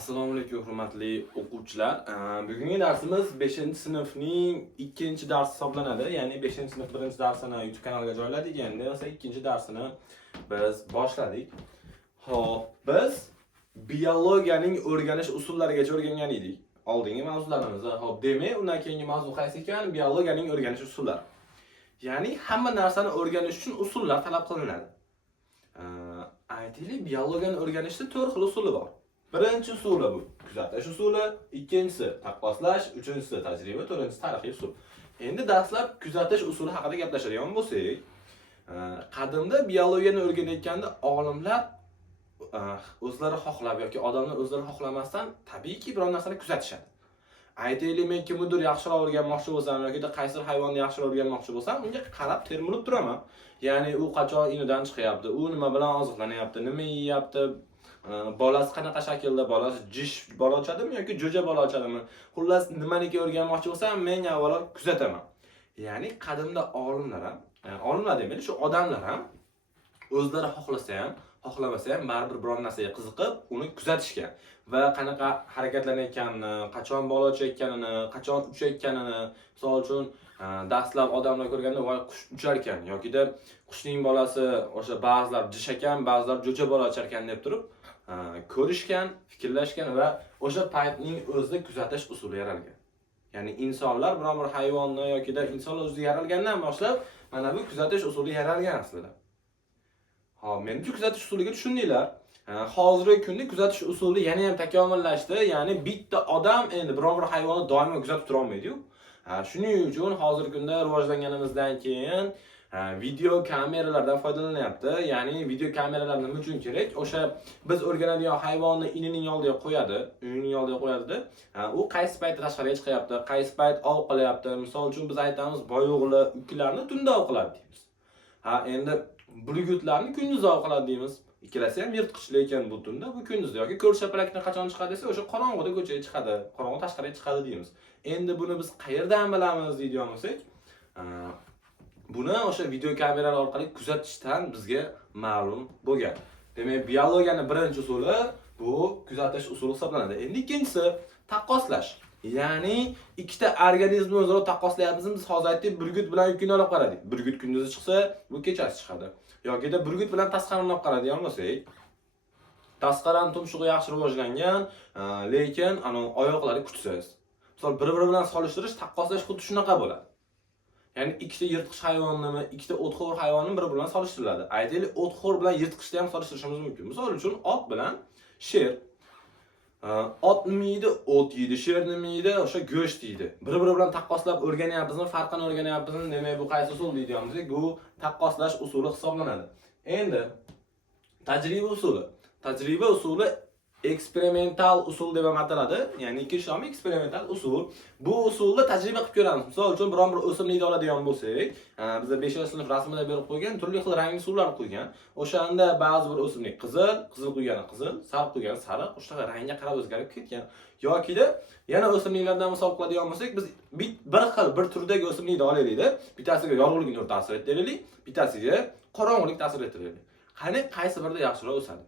Assalomu alaykum hurmatli o'quvchilar. Bugungi darsimiz 5-sinfning 2-darsi hisoblanadi. Ya'ni 5-sinf 1-darsini YouTube kanaliga joyladik. Endi esa 2-darsini biz boshladik. Xo'p, biz biologiyaning o'rganish usullarigacha o'rgangan edik. Oldingi mavzularimizda. Xo'p, demak, undan keyingi mavzu qaysi ekan? Biologiyaning o'rganish usullari. Ya'ni hamma narsani o'rganish uchun usullar talab qilinadi. Aytaylik, biologiyani o'rganishda 4 xil usuli bor. Birinchi usuli bu kuzatish usuli, ikkinchisi taqqoslash, uchinchisi tajriba, to'rtinchisi tarixiy usul. Endi dastlab kuzatish usuli haqida gaplashadigan bo'lsak, qadimda biologiyani o'rganayotganda olimlar o'zlari xohlab yoki odamlar o'zlari xohlamasdan tabiiyki biror narsani kuzatishadi. Aytaylik, men kimnidir yaxshiroq o'rganmoqchi bo'lsam yoki qaysi hayvonni yaxshiroq o'rganmoqchi bo'lsam, unga qarab termilib turaman. Ya'ni u qachon inidan chiqyapti, u nima bilan oziqlanyapti, nima yeyapti, bolasi qanaqa shaklda, bolasi jish bola ochadimi yoki jo'ja bola ochadimi? Xullas, nimaniki o'rganmoqchi bo'lsam, men avvalo kuzataman. Ya'ni qadimda olimlar ham, olimlar demaylik, shu odamlar ham o'zlari xohlasa ham, xohlamasa ham baribir biror narsaga qiziqib, uni kuzatishgan va qanaqa harakatlanayotganini, qachon bola ochayotganini, qachon uchayotganini, misol uchun dastlab odamlar ko'rganda voy qush uchar ekan yoki-da qushning bolasi o'sha ba'zilar jish ekan, ba'zilar jo'ja bola ochar ekan deb turib ko'rishgan, fikrlashgan va o'sha paytning o'zida kuzatish usuli yaralgan. Ya'ni insonlar biron bir hayvonni yoki-da insonlar o'zi yaralgandan boshlab mana bu kuzatish usuli yaralgan aslida. Xo'p, menimcha kuzatish usuliga tushundinglar. Hozirgi kunda kuzatish usuli yana ham takomillashdi. Ya'ni bitta odam endi biror bir hayvonni doimo kuzatib tura olmaydi-yu. Shuning uchun hozirgi kunda rivojlanganimizdan keyin video kameralardan foydalanyapti. Ya'ni video kameralar nima uchun kerak? O'sha biz o'rganadigan hayvonni inining oldiga qo'yadi, uyining oldiga qo'yadi. U qaysi paytda tashqariga chiqyapti, qaysi payt ov qilyapti. Misol uchun biz aytamiz, boyo'g'li uklarni tunda ov qiladi deymiz. Endi burgutlarni kunduz ov qiladi deymiz. Ikkalasi ham yirtqich, lekin bu tunda, bu kunduzda yoki ko'rshapalakni qachon chiqadi desa, o'sha qorong'uda ko'chaga chiqadi, qorong'u tashqariga chiqadi deymiz. Endi buni biz qayerdan bilamiz deydigan bo'lsak, buni o'sha video kameralar orqali kuzatishdan bizga ma'lum bo'lgan. Demak, biologiyaning birinchi usuli bu kuzatish usuli hisoblanadi. Endi ikkinchisi taqqoslash. Ya'ni ikkita organizmni o'zaro taqqoslayapmiz. Biz hozir aytdik, burgut bilan ukini olib qaradik. Burgut kunduzi chiqsa, bu kechasi chiqadi. Yoki-da burgut bilan tasqarani olib qaradigan bo'lsak, tasqarani tumshug'i yaxshi rivojlangan, lekin oyoqlari kuchsiz. Misol bir-biri bilan solishtirish, taqqoslash xuddi shunaqa bo'ladi. Ya'ni ikkita yirtqich hayvonni, ikkita o'txo'r hayvonni bir-biri bilan solishtiriladi. Aytaylik, o'txo'r bilan yirtqichni ham solishtirishimiz mumkin. Misol uchun ot bilan sher. Ot nima yeydi? O't yeydi, sher nima yeydi? O'sha go'sht yeydi. Bir-biri bilan taqqoslab o'rganyapmizmi, farqini o'rganyapmizmi? Demak, bu qaysi usul deydiganmiz? Bu taqqoslash usuli hisoblanadi. Endi tajriba usuli. Tajriba usuli eksperimental usul deb ham ataladi. Ya'ni ikkinchi nomi eksperimental usul. Bu usulda tajriba qilib ko'ramiz. Misol uchun biron bir o'simlikni oladigan bo'lsak, bizda 5-sinf rasmida berib qo'ygan, turli xil rangli suvlar qo'ygan. O'shanda ba'zi bir o'simlik qizil, qizil qo'ygani qizil, sariq qo'ygani sariq, o'sha rangga qarab o'zgarib ketgan. Yoki-da yana o'simliklardan misol qiladigan bo'lsak, biz bir xil, bir turdagi o'simlikni olaylik-da, bittasiga yorug'lik nur ta'sir ettiraylik, bittasiga qorong'ulik ta'sir ettiraylik. Qani qaysi birida yaxshiroq o'sadi?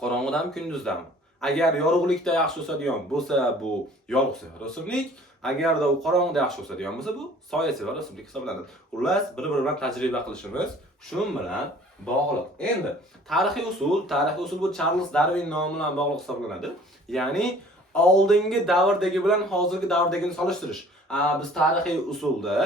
Qorong'udami, kunduzdami? Agar yorug'likda yaxshi o'sadigan bo'lsa, bu yorug'sevar o'simlik. Agarda u qorong'uda yaxshi o'sadigan bo'lsa, bu soyasevar o'simlik hisoblanadi. Xullas, bir-biri bilan tajriba qilishimiz shu bilan bog'liq. Endi tarixiy usul bu Charles Darwin nomi bilan bog'liq hisoblanadi. Ya'ni oldingi davrdagi bilan hozirgi davrdagini solishtirish. Biz tarixiy usulda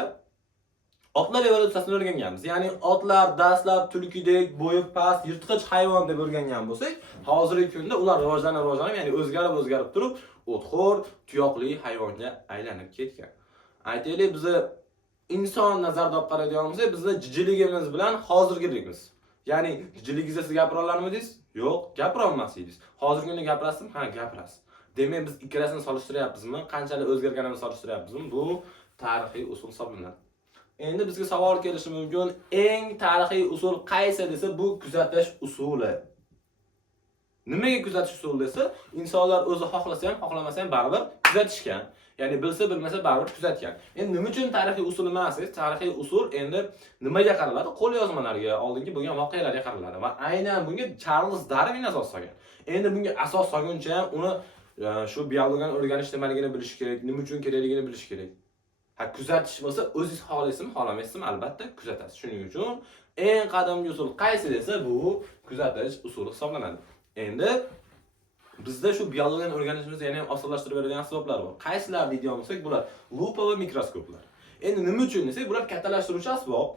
otlar evolyutsiyasini o'rganganmiz. Ya'ni otlar dastlab tulkidek, bo'yi past, yirtqich hayvon deb o'rgangan bo'lsak, hozirgi kunda ular rivojlanib, ya'ni o'zgarib turib, o'txo'r, tuyoqli hayvonga aylanib ketgan. Aytaylik, bizni inson nazarda olib qaraydigan bo'lsak, bizni jijiligimiz bilan hozirgiligimiz. Ya'ni jijiligingizda siz gapira olarmidingiz? Yo'q, gapira olmasdingiz. Hozirgi kunda gapirasizmi? Ha, gapirasiz. Demak, biz ikkalasini solishtiryapmizmi? Qanchalik o'zgarganini solishtiryapmizmi? Bu tarixiy usul hisoblanadi. Endi bizga savol kelishi mumkin. Eng tarixiy usul qaysi desa, bu kuzatish usuli. Nimaga kuzatish usuli desa, insonlar o'zi xohlasa ham, xohlamasa ham baribir kuzatishgan. Ya'ni bilsa bilmasa baribir kuzatgan. Endi nima uchun tarixiy usul emas? Tarixiy usul endi nimaga qaraladi? Qo'lyozmalarga, oldingi bo'lgan voqealarga qaraladi va aynan bunga Charles Darwin asos solgan. Endi bunga asos solguncha ham uni shu biologiyani o'rganish nimaligini bilish kerak, nima uchun kerakligini bilish kerak. Kuzatish bo'lsa, o'zingiz xohlaysizmi, xohlamaysizmi, albatta kuzatasiz. Shuning uchun eng qadimgi usul qaysi desa, bu kuzatish usuli hisoblanadi. Endi bizda shu biologiyani o'rganishimizni yana ham osonlashtirib beradigan asboblar bor. Qaysilar deydigan bo'lsak, bular lupa va mikroskoplar. Endi nima uchun desak, bular kattalashtiruvchi asbob.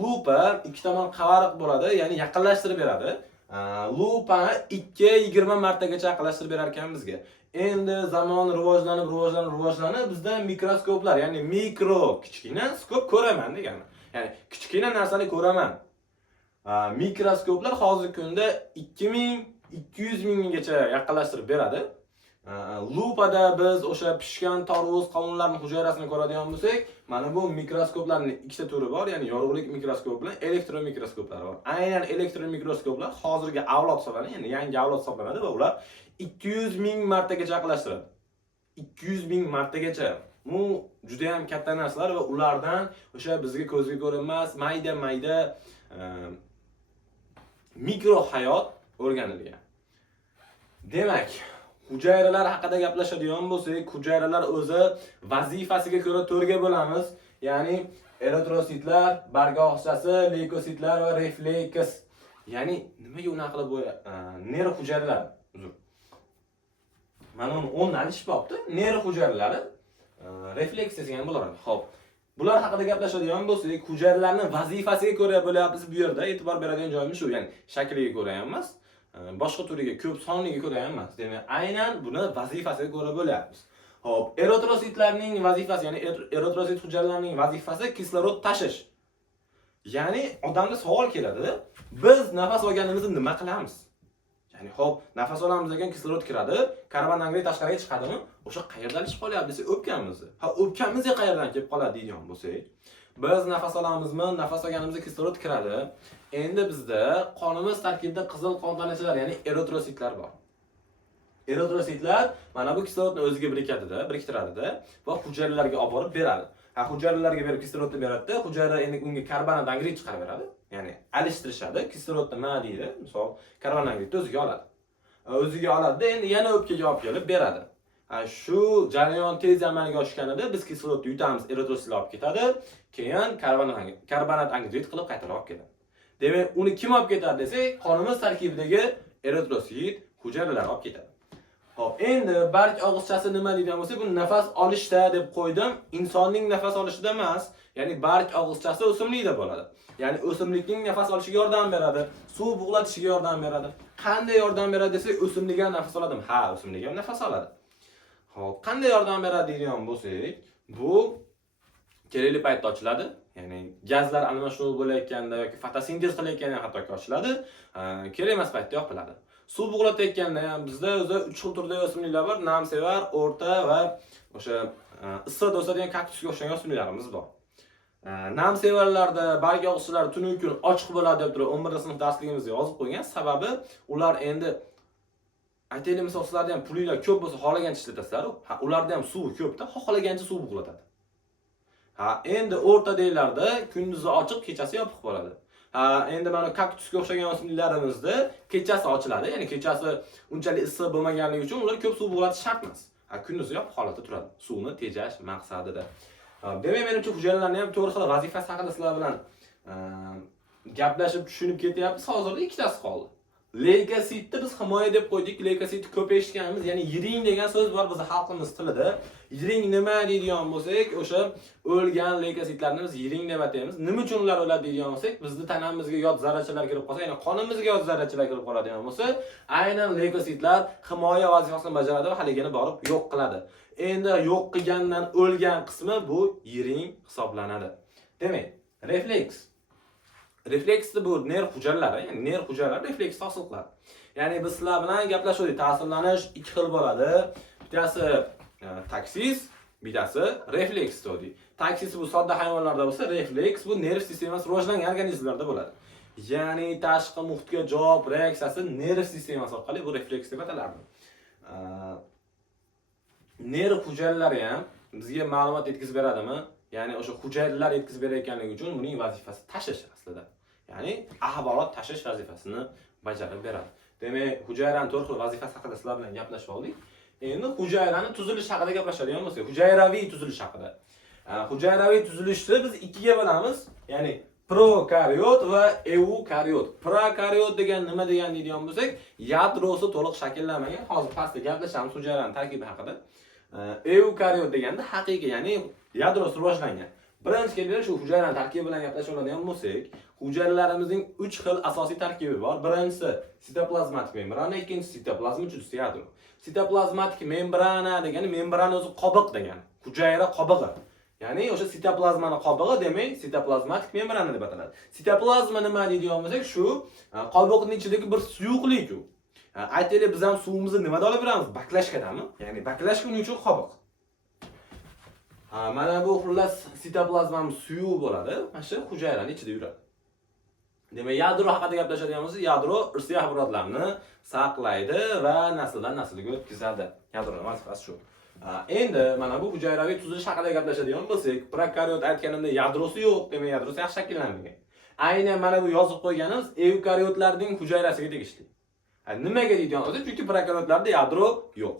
Lupa ikki tomon qavariq bo'ladi, ya'ni yaqinlashtirib beradi. Lupani 2-20 martagacha yaqinlashtirib berar ekan bizga. Endi zamon rivojlanib bizda mikroskoplar, ya'ni mikro, kichkina, skop ko'raman degani. Ya'ni kichkina narsani ko'raman. Mikroskoplar hozirgi kunda 200 minggacha yaqinlashtirib beradi. Lupada biz o'sha pishgan tarvuz qovunlarning hujayrasini ko'radigan bo'lsak, mana bu mikroskoplarning ikkita turi bor, ya'ni yorug'lik mikroskop bilan elektron mikroskoplar bor. Aynan elektron mikroskoplar hozirgi avlod hisoblanadi, ya'ni yangi avlod hisoblanadi va ular 200 ming martagacha yaqinlashtiradi. 200 ming martagacha. Bu juda ham katta narsalar va ulardan o'sha bizga ko'zga ko'rinmas mayda mikro hayot o'rganilgan. Demak, hujayralar haqida gaplashadigan bo'lsak, hujayralar o'zi vazifasiga ko'ra to'rga bo'lamiz. Ya'ni eritrositlar, bargoqchasi, leykositlar va refleks. Ya'ni nimaga unaqa qilib nerv hujayralari? Uzr. Mana uni 10 dan ishbobdi. Nerv hujayralari refleks degan bo'ladi. Xo'p. Bular haqida gaplashadigan bo'lsak, hujayralarning vazifasiga ko'ra bo'lyapmiz bu yerda. E'tibor beradigan joyimiz shu, ya'ni shakliga ko'ra ham emas, boshqa turiga, ko'p sonliga ko'ra ham emas. Demak, aynan buni vazifasiga ko'ra bo'lyapmiz. Xo'p, eritrositlarning vazifasi, ya'ni eritrosit hujayralarining vazifasi kislorod tashish. Ya'ni odamda savol keladi, biz nafas olganimizda nima qilamiz? Ya'ni xo'p, nafas olamiz degan kislorod kiradi, karbon dioksid tashqariga chiqadimi? O'sha qayerdan chiqib qolyapti desa, o'pkamizda. O'pkamizga qayerdan kelib qoladi deydigan bo'lsak, biz nafas olamizmi? Nafas olganimizda kislorod kiradi. Endi bizda qonimiz tarkibida qizil qon tanachalar, ya'ni eritrositlar bor. Eritrositlar mana bu kislorodni o'ziga biriktiradi va hujayralarga olib borib beradi. Hujayralarga berib kislorodni beradi. Hujayra endi unga karbon dioksid chiqarib beradi. Ya'ni alishtirishadi. Kislorodni nima deydi? Misol, karbon dioksidni o'ziga oladi. O'ziga oladi, endi yana o'pkaga olib kelib beradi. Shu jarayon tez amalga oshganida biz kislorodni yutamiz, eritrositlar olib ketadi, keyin karbonat angidrid qilib qaytarib olib keladi. Demak, uni kim olib ketadi desak, qonimiz tarkibidagi eritrosit hujayralar olib ketadi. Xo'p, endi barg og'izchasi nima deydigan bo'lsa, bu nafas olishda deb qo'ydim. Insonning nafas olishida emas, ya'ni barg og'izchasi o'simlikda bo'ladi. Ya'ni o'simlikning nafas olishiga yordam beradi, suv bug'latishiga yordam beradi. Qanday yordam beradi desak, o'simlik ham nafas oladimi? Ha, o'simlik ham nafas oladi. Xo'p, qanday yordam beradi deydigan bo'lsak, bu kerakli paytda ochiladi. Ya'ni gazlar almashinuv bo'layotganda yoki fotosintez qilayotganda hattoki ochiladi, kerak emas paytda yopiladi. Suv bug'latayotganda ham bizda o'zi 3 xil turdagi o'simliklar bor: namsevar, o'rta va o'sha issiq o'sadigan kaktusga o'xshagan o'simliklarimiz bor. Namsevarlarda barg og'izchilar tuni kun ochiq bo'ladi deb turib 11-sinf darsligimizda yozib qo'ygan. Sababi ular endi aytaylik, misol sizlarda ham pulinglar ko'p bo'lsa, xohlagancha ishlatasizlar. Ularda ham suv ko'pda, xohlagancha suv bug'latadi. Endi o'rtadagilarda kunduzi ochiq, kechasi yopiq bo'ladi. Endi mana kaktusga o'xshagan o'simliklarimizni kechasi ochiladi. Ya'ni kechasi unchalik issiq bo'lmaganligi uchun ular ko'p suv bug'latish shart emas. Kunduzi yopiq holatda turadi. Suvni tejash maqsadida. Demak, menimcha hujayralarning ham to'g'ri xil vazifasi haqida sizlar bilan gaplashib tushunib ketyapmiz. Hozirda ikkitasi qoldi. Leykositni biz himoya deb qo'ydik. Leykositni ko'p eshitganmiz, ya'ni yiring degan so'z bor bizning xalqimiz tilida. Yiring nima deydigan bo'lsak, o'sha o'lgan leykositlarni biz yiring deb ataymiz. Nima uchun ular o'ladi deydigan bo'lsak, bizning tanamizga yot zarrachalar kirib qolsa, ya'ni qonimizga yot zarrachalar kirib qoladigan bo'lsa, aynan leykositlar himoya vazifasini bajaradi va haligini borib yo'q qiladi. Endi yo'q qilgandan o'lgan qismi bu yiring hisoblanadi. Demak, refleks. Refleksni bu nerv hujayralari, ya'ni nerv hujayralari refleks hosil qiladi. Ya'ni biz sizlar bilan gaplashdik, ta'sirlanish ikki xil bo'ladi. Bittasi taksis, bittasi refleks dedik. Taksis bu sodda hayvonlarda bo'lsa, refleks bu nerv sistemasi rivojlangan organizmlarda bo'ladi. ya'ni tashqi muhitga javob reaksiyasi nerv sistemasi orqali bu refleks deb ataladi. Nerv hujayralari ham bizga ma'lumot yetkazib beradimi? Ya'ni o'sha hujayralar yetkazib berayotganligi uchun buning vazifasi tashish aslida. Ya'ni axborot tashish vazifasini bajarib beradi. Demak, hujayraning to'rt xil vazifasi haqida sizlar bilan gaplashib oldik. Endi hujayraning tuzilishi haqida gaplashadigan bo'lsak, hujayraviy tuzilish haqida. Hujayraviy tuzilishni biz ikkiga bo'lamiz. Ya'ni prokariot va eukariot. Prokariot degan nima degan deydigan bo'lsak, yadrosi to'liq shakllanmagan. Hozir pastda gaplashamiz hujayraning tarkibi haqida. Eukariot deganda haqiqiy, ya'ni yadrosi rivojlangan. Birinchi kelib shu hujayraning tarkibi bilan gaplashib oladigan bo'lsak, hujayralarimizning 3 xil asosiy tarkibi bor. Birinchisi sitoplazmatik membrana, ikkinchisi sitoplazma, uchinchisi yadro. Sitoplazmatik membrana degani membrana o'zi qobiq degani. Hujayra qobig'i. Ya'ni o'sha sitoplazmani qobig'i demak sitoplazmatik membrana deb ataladi. Sitoplazma nima deydigan bo'lsak, shu qobiqning ichidagi bir suyuqlik u. Aytaylik, biz ham suvimizni nimada olib beramiz? Baklashkadami? Ya'ni baklashka uning uchun qobiq. Mana bu xullas sitoplazmamiz suyuq bo'ladi. Mana shu hujayraning ichida yuradi. Demak, yadro haqida gaplashadigan bo'lsak, yadro irsiy axborotlarni saqlaydi va nasldan naslga o'tkazadi. Yadroning vazifasi shu. Endi mana bu hujayraviy tuzilish haqida gaplashadigan bo'lsak, prokariot aytganimda yadrosi yo'q, demak yadrosi yaxshi shakllanmagan. Aynan mana bu yozib qo'yganimiz eukariotlarning hujayrasiga tegishli. Nimaga deydigan bo'lsak, chunki prokariotlarda yadro yo'q.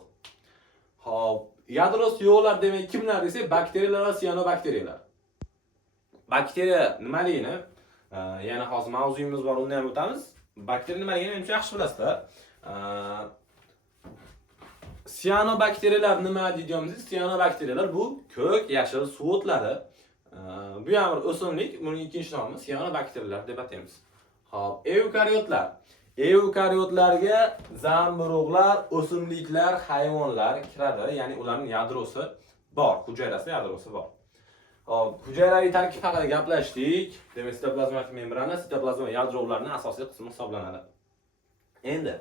Xo'p, yadrosi yo'qlar demak kimlar desak, bakteriyalar va siyanobakteriyalar. Bakteriya nimaligini yana hozir mavzuyimiz bor, uni ham o'tamiz. Bakteriya nimaligini menimcha yaxshi bilasizlar. Siyanobakteriyalar nima deydiganimiz, siyanobakteriyalar bu ko'k, yashil suv o'tlari. Bu ham bir o'simlik, buning ikkinchi nomi siyanobakteriyalar deb ataymiz. Xo'p, eukariotlar. Eukariotlarga zamburug'lar, o'simliklar, hayvonlar kiradi, ya'ni ularning yadrosi bor, hujayrasida yadrosi bor. Hop, hujayraviy tarkib haqida gaplashdik. Demak, sitoplazmatik membrana, sitoplazma yadrolarning asosiy qismi hisoblanadi. Endi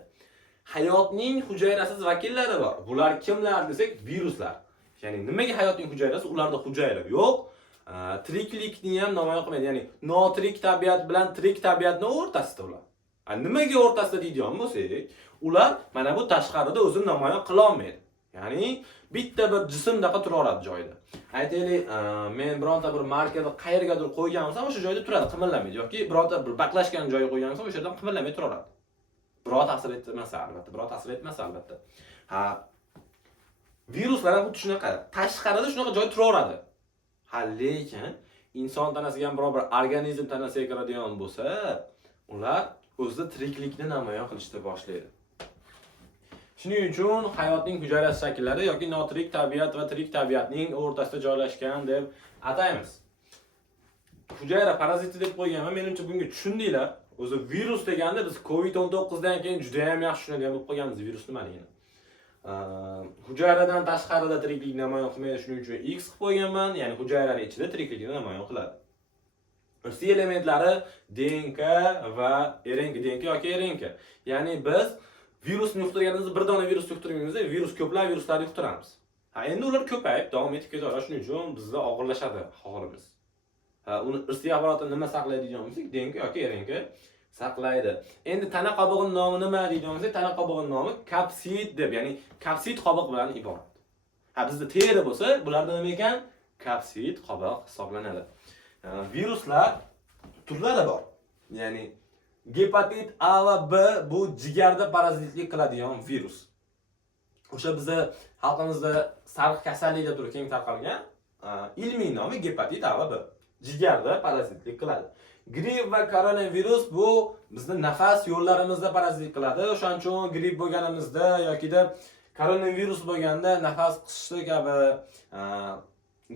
hayotning hujayrasiz vakillari bor. Bular kimlar desak, viruslar. Ya'ni nimaga hayotning hujayrasi? Ularda hujayra yo'q. Tiriklikni ham namoyon qilmaydi. Ya'ni notirik tabiat bilan tirik tabiatning o'rtasida ular. Nimaga o'rtasida deydigan bo'lsak, ular mana bu tashqarida o'zini namoyon qila olmaydi. Ya'ni bitta bir jismdaqa turaveradi joyida. Aytaylik, men bironta bir markani qayergadir qo'ygan bo'lsam, o'sha joyda turadi, qimirlamaydi yoki bironta bir baklashgan joyga qo'ygan bo'lsam, o'sha yerdan qimirlamay turaveradi. Biror ta'sir etmasa albatta. Viruslar ham xuddi shunaqa. Tashqarida shunaqa joy turaveradi. Lekin inson tanasiga ham biror bir organizm tanasiga kiradigan bo'lsa, ular o'zida tiriklikni namoyon qilishni boshlaydi. Shuning uchun hayotning hujayrasi shakllari yoki notirik tabiat va tirik tabiatning o'rtasida joylashgan deb ataymiz. Hujayra paraziti deb qo'yganman, menimcha bunga tushundinglar. O'zi virus deganda biz COVID-19 dan keyin juda ham yaxshi tushunadigan bo'lib qolganmiz virus nimaligini. Hujayradan tashqarida tiriklik namoyon qilmaydi, shuning uchun X qilib qo'yganman, ya'ni hujayraning ichida tiriklikni namoyon qiladi. Irsiy elementlari DNK va RNK, DNK yoki RNK. Ya'ni biz virusni yuqtirganimizda bir dona virus yuqtirganimizda virus ko'plab viruslarni yuqtiramiz. Endi ular ko'payib davom etib ketaveradi, shuning uchun bizda og'irlashadi ahvolimiz. Uni irsiy axborotni nima saqlaydi deydigan bo'lsak, DNK yoki RNK saqlaydi. Endi tana qobig'ining nomi nima deydigan bo'lsak, tana qobig'ining nomi kapsid deb, ya'ni kapsid qobiq bilan iborat. Bizda teri bo'lsa, bularda nima ekan? Kapsid qobiq hisoblanadi. Viruslar turlari bor. Ya'ni gepatit A va B bu jigarda parazitlik qiladigan virus. O'sha bizda xalqimizda sariq kasallik deb turib keng tarqalgan ilmiy nomi gepatit A va B. Jigarda parazitlik qiladi. Gripp va koronavirus bu bizni nafas yo'llarimizda parazitlik qiladi. O'shaning uchun gripp bo'lganimizda yokida koronavirus bo'lganda nafas qisishda kabi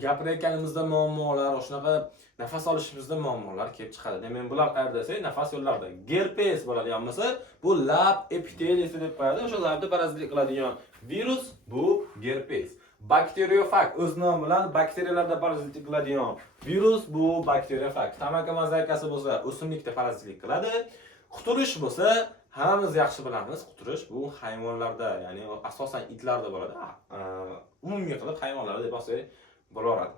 gapirayotganimizda muammolar, o'shanaqa nafas olishimizda muammolar kelib chiqadi. Demak, bular qayerda desa, nafas yo'llarida. Gerpes bo'ladigan bo'lsa, bu lab epiteliyasi deb qo'yadi. O'sha labda parazitlik qiladigan virus bu gerpes. Bakteriofag o'z nomi bilan bakteriyalarda parazitlik qiladigan virus bu bakteriofag. Tamaki mozaikasi bo'lsa, o'simlikda parazitlik qiladi. Quturish bo'lsa, hammamiz yaxshi bilamiz, quturish bu hayvonlarda, ya'ni asosan itlarda bo'ladi. Umumiy qilib hayvonlarda deb olsak bo'laveradi.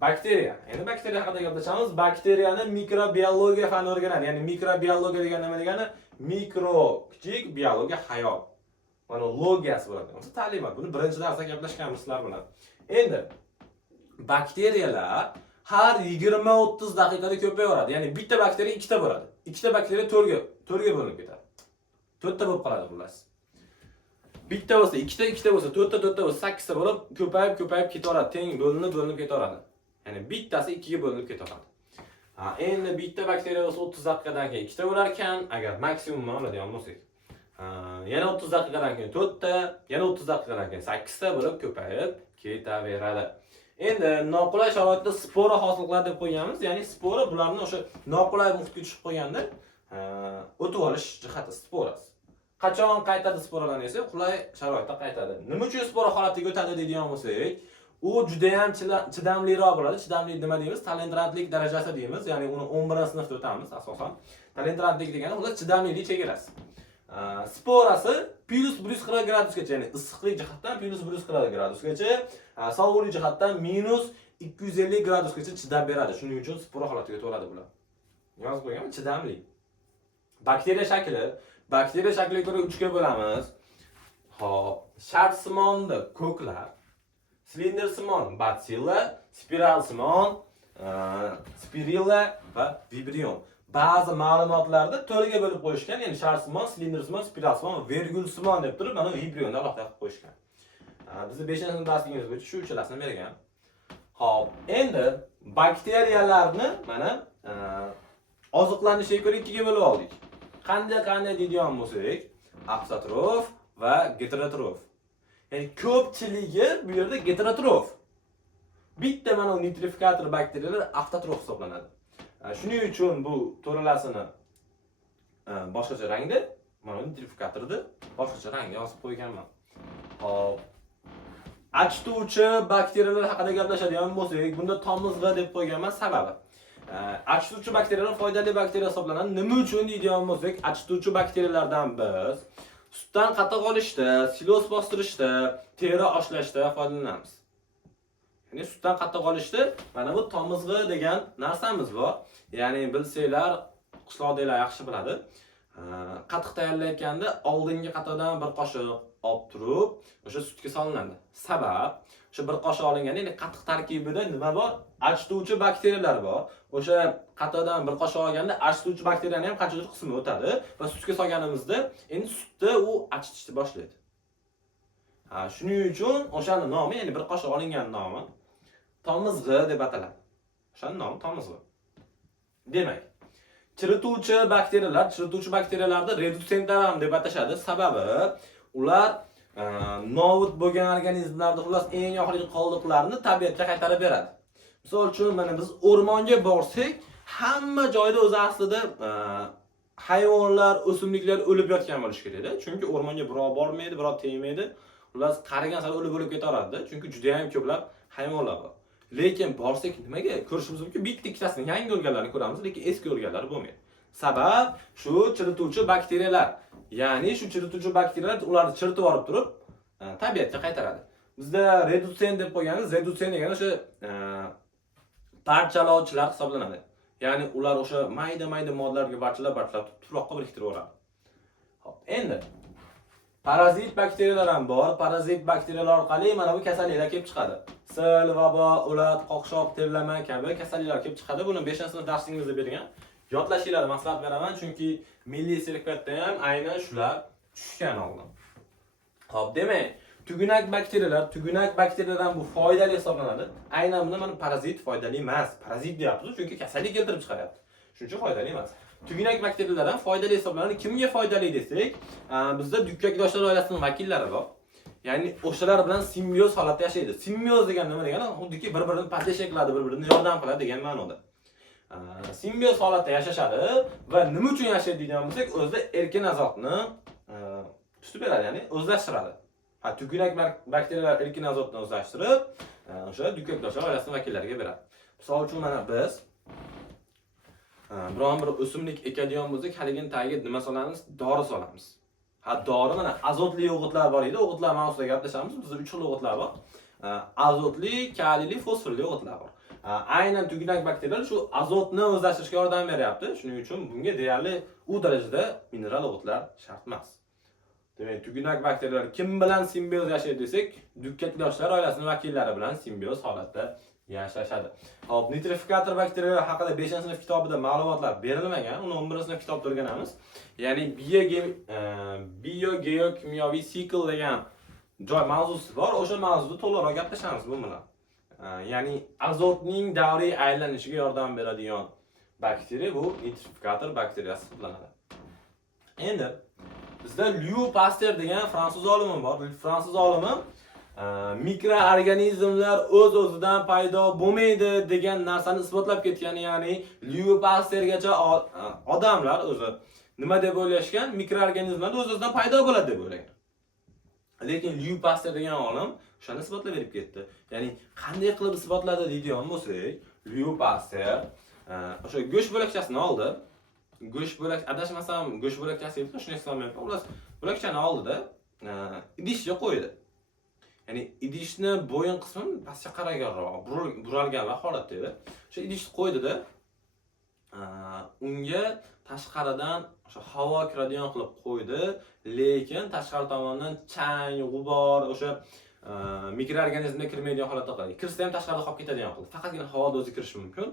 Bakteriya. Endi bakteriya haqida gaplashamiz. Bakteriyani mikrobiologiya fani o'rganadi. Ya'ni mikrobiologiya degani nima degani? Mikro kichik biologiya hayot. Mana logiyasi bo'ladi. O'zi ta'limot. Buni birinchi darsda gaplashganmiz sizlar bilan. Endi bakteriyalar har 20-30 daqiqada ko'payaveradi. Ya'ni bitta bakteriya ikkita bo'ladi. Ikkita bakteriya to'rtga bo'linib ketadi. To'rtta bo'lib qoladi xullas. Bitta bo'lsa, ikkita bo'lsa, to'rtta bo'lsa, 8ta bo'lib ko'payib ketaveradi. Teng bo'linib ketaveradi. Ya'ni bittasi ikkiga bo'linib ketaveradi. Endi bitta bakteriya bo'lsa 30 daqiqadan keyin ikkita bo'lar ekan, agar maksimum oladigan bo'lsak. Yana 30 daqiqadan keyin 4ta, yana 30 daqiqadan keyin 8ta bo'lib ko'payib ketaveradi. Endi noqulay sharoitda spora hosillar deb qo'yganmiz. Ya'ni spora bularni o'sha noqulay muhitga tushib qo'yganda o'tib olish jihati sporasi. Qachon qaytadi sporalar esa qulay sharoitda qaytadi. Nima uchun spora holatiga o'tadi deydigan bo'lsak, u juda ham chidamliroq bo'ladi. Chidamli nima deymiz? Talentrantlik darajasi deymiz. Ya'ni uni 11-sinfda o'tamiz asosan. Talentrantlik degani ular chidamlilik chegarasi. Sporasi +140 gradusgacha, ya'ni issiqlik jihatdan +140 gradusgacha, sovuqlik jihatdan -250 gradusgacha chidab beradi. Shuning uchun spora holatiga o'tadi bular. Yozib qo'yganman, chidamli. Bakteriya shakliga ko'ra 3 ga bo'lamiz. Xo'p, sharsimonni ko'klar, silindersimon bacilla, spiralsimon, spirilla va vibrion. Ba'zi ma'lumotlarda 4 ga bo'lib qo'yishgan, ya'ni sharsimon, silindersimon, spiralsimon va virgulsimon deb turib, mana vibrionni alohida qilib qo'yishgan. Bizda 5-sinf darsligimiz bo'yicha shu uchalasini bergan. Xo'p, endi bakteriyalarni mana oziqlanishiga ko'ra 2 ga bo'lib oldik. Qanday deydigan bo'lsak, apsotrof va heterotrof. Ya'ni ko'pchiligi bu yerda heterotrof. Bitta mana nitrifikator bakteriyalar avtotrof hisoblanadi. Shuning uchun bu to'ralasini boshqacha rangda, mana nitrifikatorni boshqacha rangda yozib qo'yganman. Hop. Achituvchi bakteriyalar haqida gaplashadigan bo'lsak, bunda tomizg'a deb qo'yganman sababi. Achituvchi bakteriyalar foydali bakteriya hisoblanadi. Nima uchun deydigan bo'lsak, achituvchi bakteriyalardan biz sutdan qatiq olishda, siloz bostirishda, teri oshlashda foydalanamiz. Ya'ni sutdan qatiq olishda mana bu tomizg'a degan narsamiz bor. Ya'ni bilsanglar, qishloqdagilar yaxshi biladi. Qatiq tayyorlayotganda oldingi qatiqdan bir qoshiq olib turib, o'sha sutga solinadi. Sabab o'sha bir qoshiq olinganda, ya'ni qatiq tarkibida nima bor? Achituvchi bakteriyalar bor. O'sha qatiqdan bir qoshiq olganda achituvchi bakteriyaning ham qanchadir qismi o'tadi va sutga solganimizda endi sutni u achitishni boshlaydi. Shuning uchun o'shaning nomi, ya'ni bir qoshiq olingan nomi tomizg'a deb ataladi. O'shaning nomi tomizg'a. Demak, chirituvchi bakteriyalarda redutsentlar ham deb atashadi. Sababi ular nobud bo'lgan organizmlarda xullas eng yoqimli qoldiqlarni tabiatga qaytarib beradi. Misol uchun mana biz o'rmonga borsak, hamma joyda o'zi aslida hayvonlar, o'simliklar o'lib yotgan bo'lishi kerak-da. Chunki o'rmonga birov bormaydi, birov tegmaydi. Xullas qarigan sari o'lib ketaveradi, chunki juda ham ko'plab hayvonlar bor. Lekin borsak nimaga ko'rishimiz mumkin? Bitta ikkitasini yangi o'lganlarni ko'ramiz, lekin eski o'lganlari bo'lmaydi. Sabab shu chirituvchi bakteriyalar. Ya'ni shu chirituvchi bakteriyalar ularni chiritib olib turib, tabiatga qaytaradi. Bizda redutsent deb qo'yganmiz. Redutsent degani o'sha parchalovchilar hisoblanadi. Ya'ni ular o'sha mayda moddalarga parchalab tuproqqa biriktirib. Xo'p, endi parazit bakteriyalar ham bor. Parazit bakteriyalar orqali mana bu kasalliklar kelib chiqadi. Sil, vabo, o'lat, qoqshoq, terlama kabi kasalliklar kelib chiqadi. Buni 5-sinf darsingizda bergan. Yodlashinglarni maslahat beraman, chunki milliy sertifikatda ham aynan shular tushgan oldin. Xo'p, demak, tugunak bakteriyalar bu foydali hisoblanadi. Aynan bunda mana parazit foydali emas. Parazit deyapmiz, chunki kasallik keltirib chiqaryapti. Shuning uchun foydali emas. Tugunak bakteriyalar ham foydali hisoblanadi. Kimga foydali desak, bizda dukkakdoshlar oilasining vakillari bor. Ya'ni o'shalar bilan simbioz holatda yashaydi. Simbioz degani nima degani? Xuddiki bir-birini podдержка qiladi, bir-birini yordam qiladi degan ma'noda. Simbioz holatda yashashadi va nima uchun yashaydi degan bo'lsak, o'zida erkin azotni tutib beradi, ya'ni o'zlashtiradi. Tugunak bakteriyalar erkin azotni o'zlashtirib, o'sha dukkakdoshlar oilasining vakillariga beradi. Misol uchun mana biz biron bir o'simlik ekadigan bo'lsak, haligini tagiga nima solamiz? Dori solamiz. Dori mana azotli o'g'itlar bor edi. O'g'itlar mavzusida gaplashamiz. Bizda 3 xil o'g'itlar bor. Azotli, kaliyli, fosforli o'g'itlar bor. aynan tugunak bakteriyalar shu azotni o'zlashtirishga yordam beryapti. Shuning uchun bunga deyarli u darajada mineral o'g'itlar shart emas. Demak, tugunak bakteriyalar kim bilan simbioz yashaydi desak, dukkatloshlar oilasining vakillari bilan simbioz holatda yashashadi. Hop, nitrifikator bakteriyalar haqida 5-sinf kitobida ma'lumotlar berilmagan, uni 11-sinf kitobda o'rganamiz. Ya'ni biogeokimyoviy sikl degan joy mavzusi bor. O'sha mavzuda to'liqroq gaplashamiz bu bilan. Ya'ni azotning davriy aylanishiga yordam beradigan bakteriya bu nitrifikator bakteriyasi hisoblanadi. Endi bizda Louis Pasteur degan fransuz olimi bor. Fransuz olimi mikroorganizmlar o'z-o'zidan paydo bo'lmaydi degan narsani isbotlab ketgan. Ya'ni Louis Pasteurgacha odamlar o'zi nima deb o'ylashgan? Mikroorganizmlar o'z-o'zidan paydo bo'ladi deb o'ylagan. Lekin Louis Pasteur degan olim shuni isbotlab berib ketdi. Ya'ni qanday qilib isbotladi deydigan bo'lsak, Louis Pasteur o'sha go'sht bo'lakchasini oldi. Go'sht bo'lak adashmasam go'sht bo'lakchasi deb shuni eslamayapman. Xullas, bo'lakchani oldida idishga qo'ydi. Ya'ni idishni bo'yin qismini pastga qaraganroq, buralgan holatda edi. O'sha idishni qo'ydida unga tashqaridan o'sha havo kiradigan qilib qo'ydi, lekin tashqari tomondan chang, g'ubor, o'sha mikroorganizmga kirmaydigan holatda qoldi. Kirsa ham tashqarida qolib ketadigan qildi. Faqatgina havo o'zi kirishi mumkin.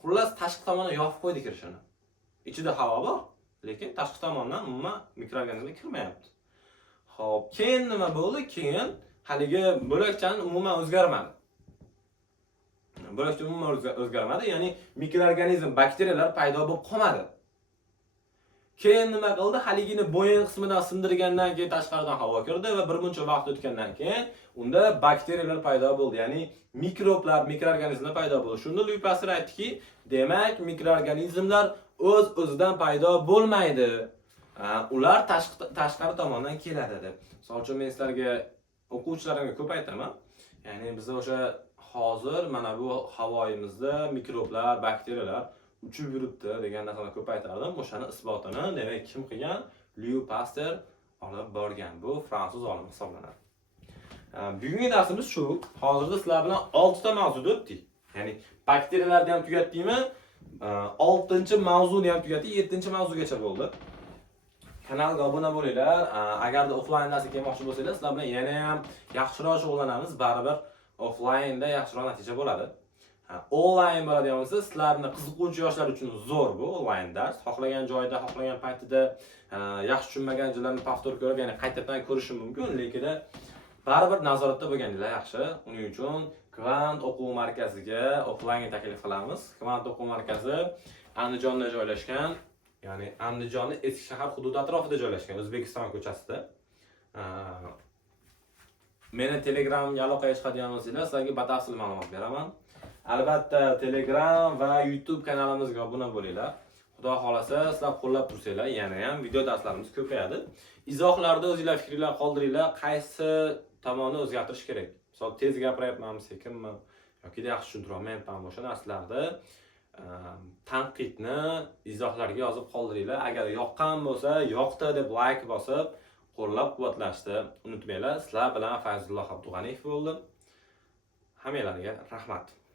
Xullas, tashqi tomondan yopib qo'ydi kirishini. Ichida havo bor, lekin tashqi tomondan umuman mikroorganizmlar kirmayapti. Xo'p, keyin nima bo'ldi? Keyin haligi bo'lakchani umuman o'zgarmadi. Bo'lakcha umuman o'zgarmadi, ya'ni mikroorganizm, bakteriyalar paydo bo'lib qolmadi. Keyin nima qildi? Haligini bo'yin qismidan sindirgandan keyin tashqaridan havo kirdi va bir muncha vaqt o'tgandan keyin unda bakteriyalar paydo bo'ldi, ya'ni mikroblar, mikroorganizmlar paydo bo'ldi. Shunda Louis Pasteur aytdiki, demak mikroorganizmlar o'z-o'zidan paydo bo'lmaydi. Ular tashqari tomondan keladi deb. Misol uchun men sizlarga o'quvchilarimga ko'p aytaman. Ya'ni biz o'sha hozir mana bu havoyimizda mikroblar, bakteriyalar uchib yuribdi degan narsani ko'p aytardim. O'shani isbotini demak kim qilgan? Louis Pasteur olib borgan. Bu fransuz olim hisoblanadi. Bugungi darsimiz shu. Hozirda sizlar bilan 6 ta mavzuda o'tdik. Ya'ni bakteriyalarni ham tugatdikmi? 6-mavzuni ham tugatdik, 7-mavzugacha bo'ldi. Kanalga obuna bo'linglar. Agarda offlayn darsga kelmoqchi bo'lsangiz, sizlar bilan yana ham yaxshiroq shug'ullanamiz. Baribir offlaynda yaxshiroq natija bo'ladi. Onlayn bo'ladigan bo'lsa, sizlarni qiziquvchi yoshlar uchun zo'r bu onlayn dars. Xohlagan joyda, xohlagan paytida yaxshi tushunmagan joylarni повтор ko'rib, ya'ni qaytadan ko'rish mumkin, lekin baribir nazoratda bo'lganinglar yaxshi. Uning uchun Kvant o'quv markaziga offlayn taklif qilamiz. Kvant o'quv markazi Andijonda joylashgan, ya'ni Andijonning eski shahar hududi atrofida joylashgan, O'zbekiston ko'chasida. Meni Telegramga aloqaga chiqadigan bo'lsangiz, sizlarga batafsil ma'lumot beraman. Albatta Telegram va YouTube kanalimizga obuna bo'linglar. Xudo xolasa, sizlar qo'llab tursanglar, yana ham video darslarimiz ko'payadi. Izohlarda o'zingizlar fikringizni qoldiringlar, qaysi tomonni o'zgartirish kerak. Misol tez gapiryapmanmi, sekinmi yoki yaxshi tushuntirolmayapmanmi, o'sha narsalarda tanqidni izohlarga yozib qoldiringlar. Agar yoqqan bo'lsa, yoqdi deb like bosib, qo'llab-quvvatlashni unutmanglar. Sizlar bilan Fayzulloh Abdug'aniyev bo'ldi. Hammalarga rahmat.